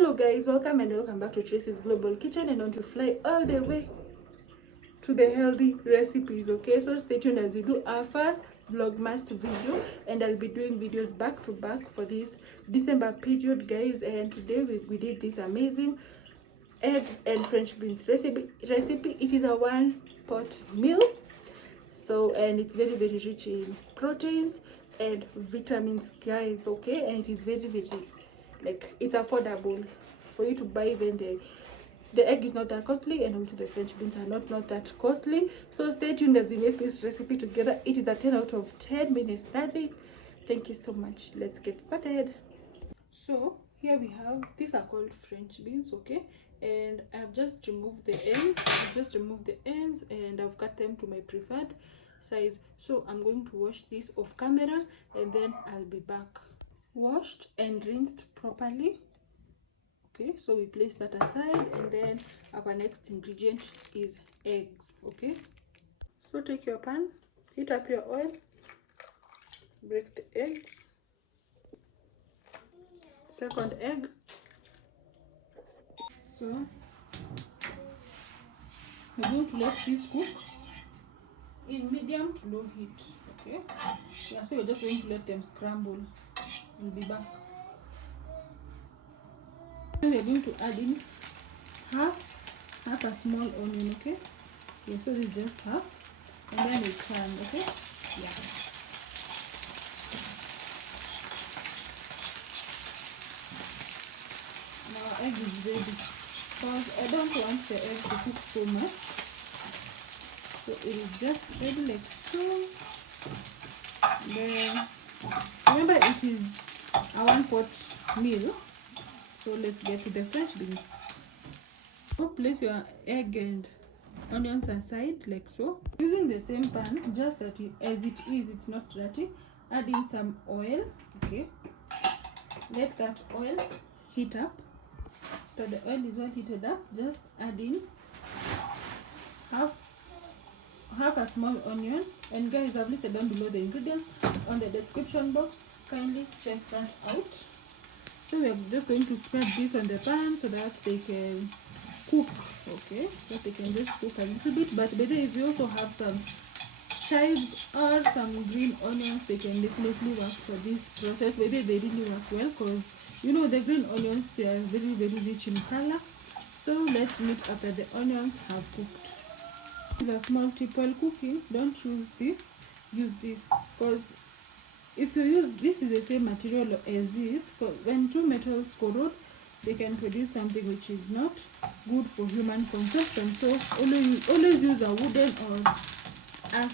Hello guys, welcome back to Tracy's Global Kitchen, and on to fly all the way to the healthy recipes. Okay, so stay tuned as we do our first vlogmas video, and I'll be doing videos back to back for this December period, guys. And today we did this amazing egg and French beans recipe. It is a 1-pot meal, so, and it's very rich in proteins and vitamins, guys. Okay, and it is very like, it's affordable for you to buy. Even the egg is not that costly, and also the French beans are not that costly. So stay tuned as we make this recipe together. It is a 10 out of 10 minute study. Thank you so much. Let's get started. So here we have, these are called French beans, okay, and I've just removed the ends. And I've cut them to my preferred size. So I'm going to wash this off camera, and then I'll be back. Washed and rinsed properly. Okay, so we place that aside, and then our next ingredient is eggs. Okay, so take your pan, heat up your oil, break the eggs. Second egg. So we're going to let this cook in medium to low heat. Okay, yeah, so we're just going to let them scramble. We'll be back. Then we're going to add in half a small onion. Okay, yeah, so this is just half, and then we turn. Okay, yeah. Now our egg is ready, because I don't want the egg to cook so much, so it is just ready like so. Then remember, it is a 1-pot meal, so let's get to the French beans. So place your egg and onions aside like so, using the same pan, just that as it is, it's not dirty. Add in some oil. Okay, let that oil heat up. So the oil is well heated up. Just add in half a small onion, and guys, I've listed down below the ingredients on the description box. Kindly check that out. So we're just going to spread this on the pan so that they can cook. Okay, so they can just cook a little bit. But better if you also have some chives or some green onions, they can definitely work for this process. Whether they really work well, because you know the green onions, they are very rich in color. So let's meet after the onions have cooked. This is a small tip while cooking. Don't use this. Use this, because if you use this, is the same material as this. Because when two metals corrode, they can produce something which is not good for human consumption. So always use a wooden or a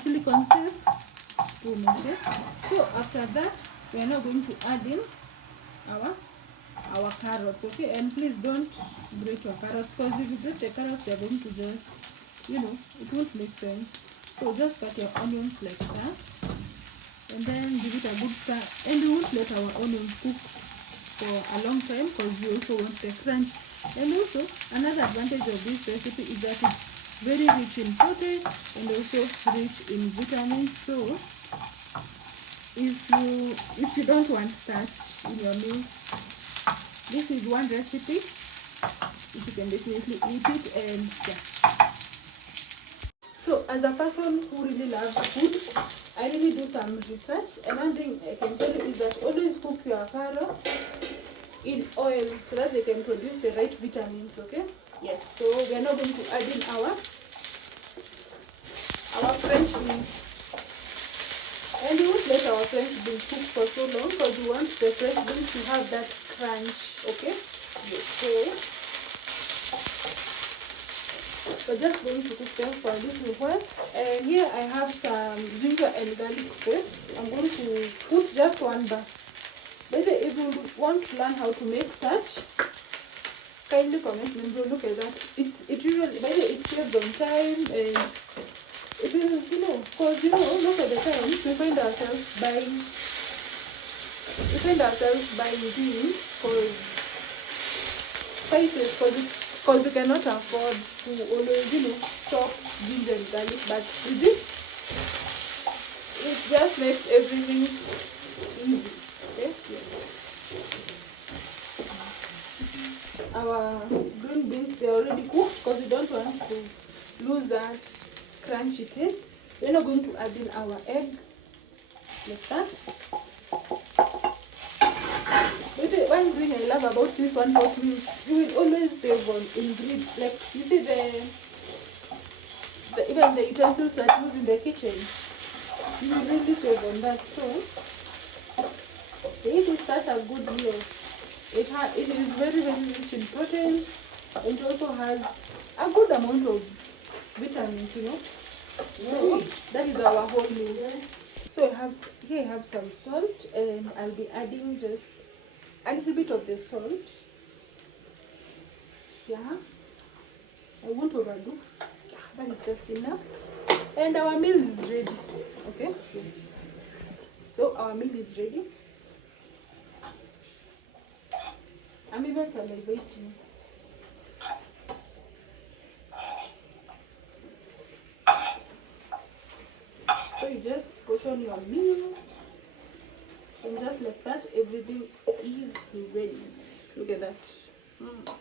silicone safe spoon. Okay. So after that, we are now going to add in our carrots. Okay, and please don't grate your carrots, because if you grate the carrots, they are going to just, it won't make sense. So just cut your onions like that, and then give it a good stir. And we won't let our onions cook for a long time, because we also want the crunch. And also another advantage of this recipe is that it's very rich in protein and also rich in vitamins. So if you don't want starch in your meal, this is one recipe if you can definitely eat it. And yeah, so as a person who really loves food, I really do some research, and one thing I can tell you is that always cook your carrots in oil so that they can produce the right vitamins. Okay, yes. So we are now going to add in our French beans, and we won't let our French beans cook for so long, because we want the French beans to have that crunch. Okay, yes. So just going to cook them for a little while. And here I have some ginger and garlic paste. I'm going to put just 1 bar. But if you want to learn how to make such, kindly comment below. Look at that. It usually, it saves on time, and it is, because most of the time we find ourselves buying things for spices, because we cannot afford to always, chop ginger and garlic. But with this, it just makes everything easy. Okay? Yes. our green beans, they're already cooked because we don't want to lose that crunchy taste. We're now going to add in our egg like that. But one thing I love about this one pot meal, you will always save on ingredients. Like you see even the utensils that you use in the kitchen, you will really save on that. So this is such a good meal. It is very, very rich in protein, and it also has a good amount of vitamins, you know. So that is our whole meal. So here I have some salt, and I'll be adding just a little bit of the salt. Yeah, I won't overdo. That is just enough. And our meal is ready. Okay, yes. So our meal is ready. I'm even salivating. So you just portion your meal, and just like that, everything is ready. Look at that.